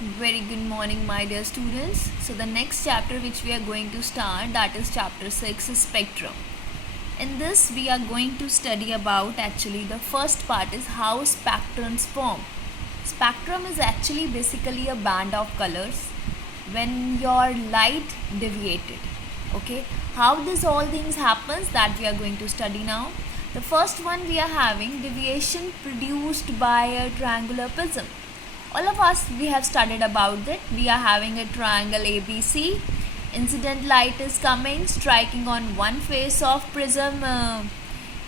Very good morning, my dear students. So the next chapter which we are going to start, that is chapter 6, spectrum. In this we are going to study about, actually the first part is how spectrums form. Spectrum is actually basically a band of colors when your light deviated. Okay, how this all things happens, that we are going to study now. The first one, we are having deviation produced by a triangular prism. All of us, we have studied about it. We are having a triangle ABC. Incident light is coming, striking on one face of prism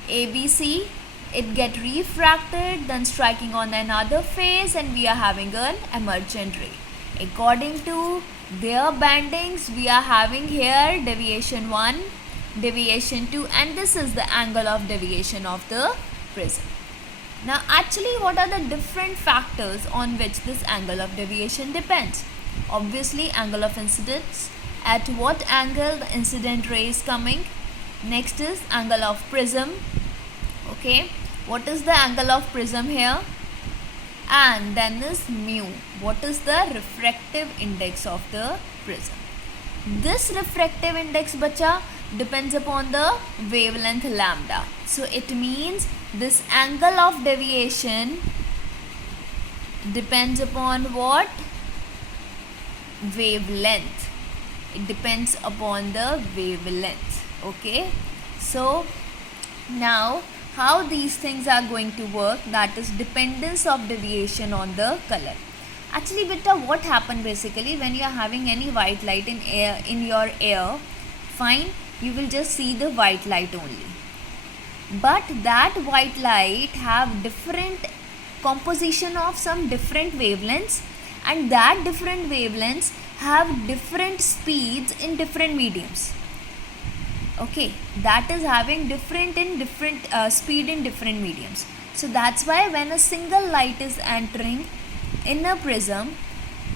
ABC. It get refracted, then striking on another face, and we are having an emergent ray. According to their bendings, we are having here deviation 1, deviation 2, and this is the angle of deviation of the prism. Now actually, what are the different factors on which this angle of deviation depends? Obviously, angle of incidence, at what angle the incident ray is coming. Next is angle of prism. Okay, what is the angle of prism here? And then is mu. What is the refractive index of the prism? This refractive index, bacha, depends upon the wavelength lambda. So it means this angle of deviation depends upon what? Wavelength. It depends upon the wavelength. Okay, so now how these things are going to work, that is dependence of deviation on the color. Actually beta, what happened basically when you are having any white light in your air, fine, you will just see the white light only, but that white light have different composition of some different wavelengths, and that different wavelengths have different speeds in different mediums. Okay, that is having different speed in different mediums. So that's why when a single light is entering in a prism,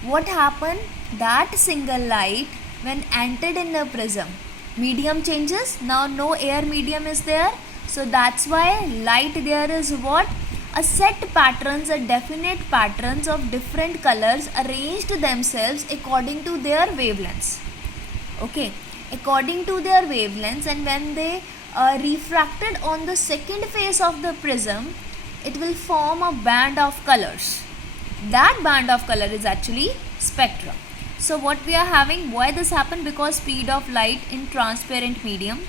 what happened, that single light when entered in a prism, medium changes. Now no air medium is there, so that's why light there is what, a set patterns, a definite patterns of different colors arranged themselves according to their wavelengths. Okay, according to their wavelengths, and when they refracted on the second face of the prism, it will form a band of colors. That band of color is actually spectrum. So what we are having, why this happened, because speed of light in transparent medium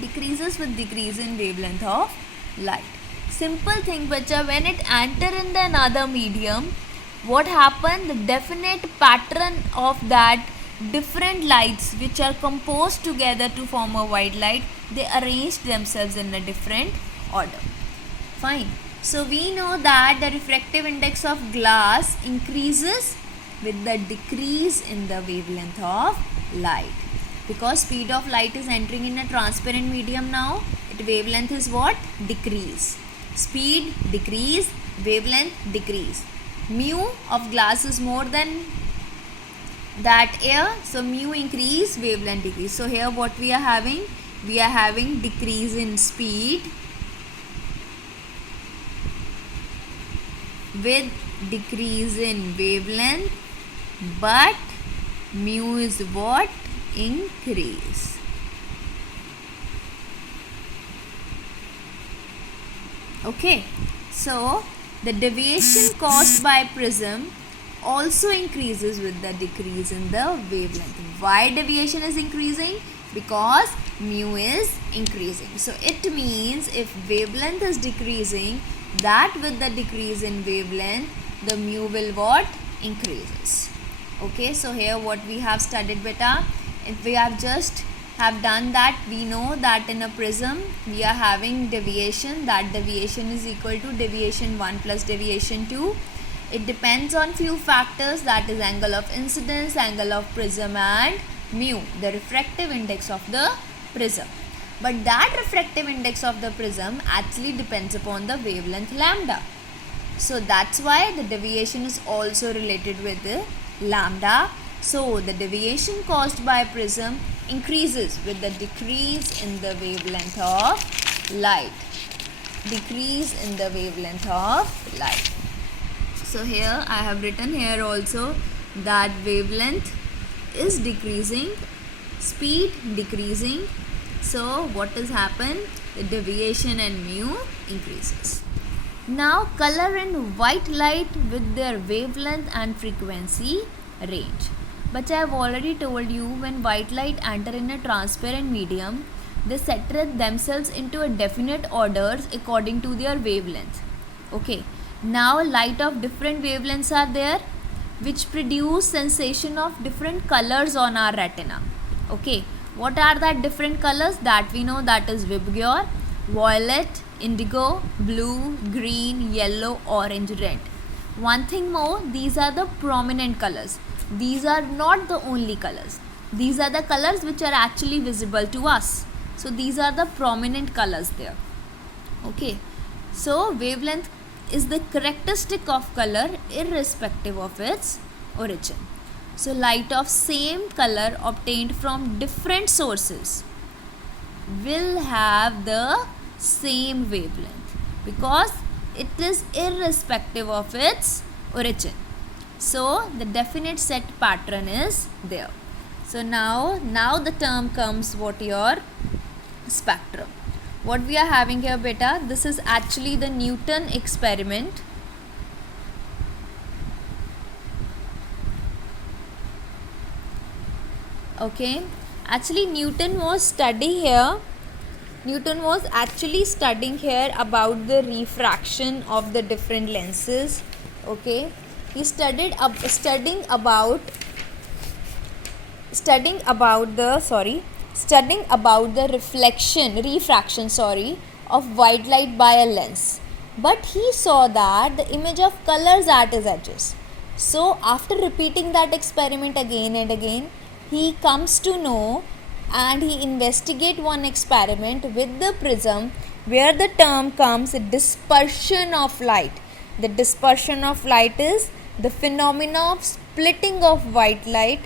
decreases with decrease in wavelength of light. Simple thing, bacha, when it enter in the another medium, what happened, the definite pattern of that different lights which are composed together to form a white light, they arranged themselves in a different order. Fine. So we know that the refractive index of glass increases with the decrease in the wavelength of light, because speed of light is entering in a transparent medium. Now its wavelength is what, decrease. Speed decrease, wavelength decrease. Mu of glass is more than that air, so mu increase, wavelength decrease. So here what we are having, we are having decrease in speed with decrease in wavelength, but mu is what, increase. Okay, so the deviation caused by prism also increases with the decrease in the wavelength. Why deviation is increasing? Because mu is increasing. So it means if wavelength is decreasing, that with the decrease in wavelength, the mu will what, increases. Okay, so here what we have studied, beta, if we have just have done that, we know that in a prism we are having deviation, that deviation is equal to deviation 1 plus deviation 2. It depends on few factors, that is angle of incidence, angle of prism, and mu, the refractive index of the prism. But that refractive index of the prism actually depends upon the wavelength lambda. So that's why the deviation is also related with the lambda. So the deviation caused by prism increases with the decrease in the wavelength of light. Decrease in the wavelength of light. So here I have written here also that wavelength is decreasing, speed decreasing. So what has happened? The deviation and mu increases. Now color and white light with their wavelength and frequency range. But I have already told you, when white light enter in a transparent medium, they separate themselves into a definite orders according to their wavelength. Okay. Now light of different wavelengths are there, which produce sensation of different colors on our retina. Okay. What are that different colors? That we know, that is VIBGYOR, violet, indigo, blue, green, yellow, orange, red. One thing more, these are the prominent colors. These are not the only colors. These are the colors which are actually visible to us. So these are the prominent colors there. Okay. So wavelength is the characteristic of color irrespective of its origin. So light of same color obtained from different sources will have the same wavelength because it is irrespective of its origin. So the definite set pattern is there. So now the term comes, what your spectrum. What we are having here, beta, this is actually the Newton experiment. Okay, actually Newton was actually studying here about the refraction of the different lenses. Okay, he studying about the refraction of white light by a lens. But he saw that the image of colors at its edges. So after repeating that experiment again and again, he comes to know and he investigate one experiment with the prism where the term comes dispersion of light. The dispersion of light is the phenomena of splitting of white light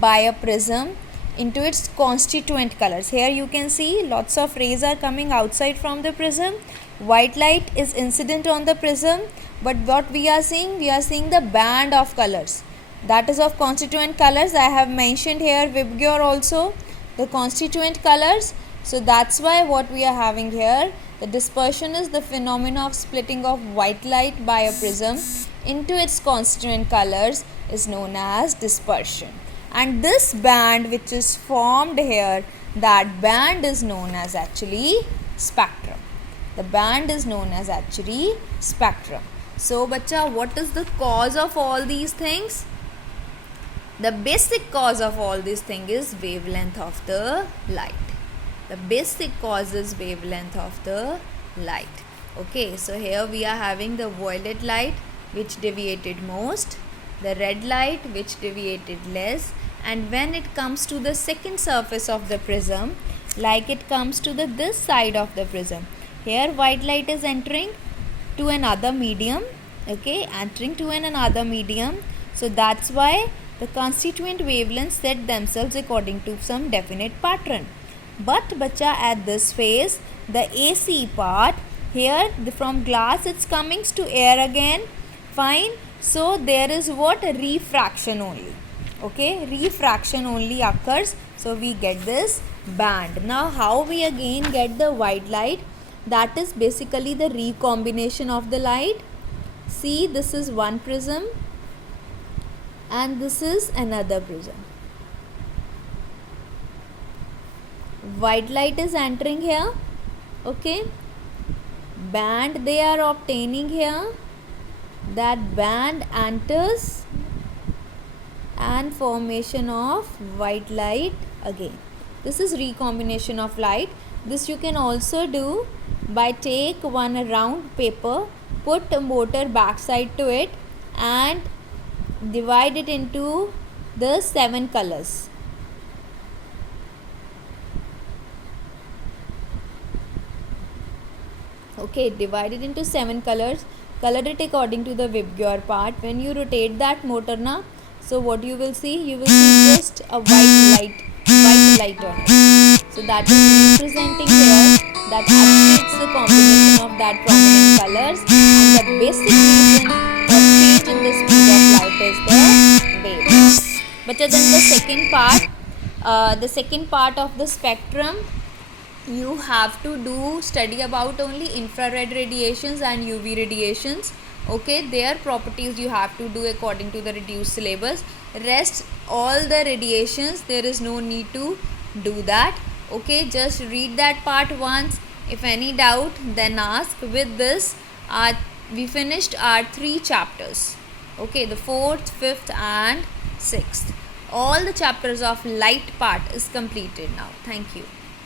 by a prism into its constituent colors. Here you can see lots of rays are coming outside from the prism. White light is incident on the prism, but what we are seeing the band of colors, that is of constituent colors. I have mentioned here VIBGYOR also, the constituent colors. So that's why what we are having here, the dispersion is the phenomena of splitting of white light by a prism into its constituent colors is known as dispersion. And this band which is formed here, that band is known as actually spectrum. The band is known as actually spectrum. So bacha, what is the cause of all these things? The basic cause of all these things is wavelength of the light. The basic cause is wavelength of the light. Okay, so here we are having the violet light which deviated most, the red light which deviated less, and when it comes to the second surface of the prism, like it comes to this side of the prism, here white light is entering to another medium. Okay, entering to another medium. So that's why the constituent wavelengths set themselves according to some definite pattern. But bacha, at this phase, the AC part, here from glass it's coming to air again. Fine. So there is what? Refraction only. Okay, refraction only occurs. So we get this band. Now how we again get the white light? That is basically the recombination of the light. See, this is one prism and this is another prism. White light is entering here. Okay, band they are obtaining here. That band enters and formation of white light again. This is recombination of light. This you can also do by take one round paper, put a motor backside to it and divide it into the 7 colors. Okay, divide it into 7 colors, color it according to the VIBGYOR part. When you rotate that motor na, so what you will see just a white light on it. So that is representing here that actually it's the combination of that prominent colors, and the basic reason for change in the speed of light is the wavelength. But then the second part of the spectrum, you have to do study about only infrared radiations and UV radiations. Okay, their properties you have to do according to the reduced syllabus. Rest all the radiations, there is no need to do that. Okay, just read that part once. If any doubt, then ask. With this, we finished our 3 chapters. Okay, the 4th, 5th and 6th. All the chapters of light part is completed now. Thank you.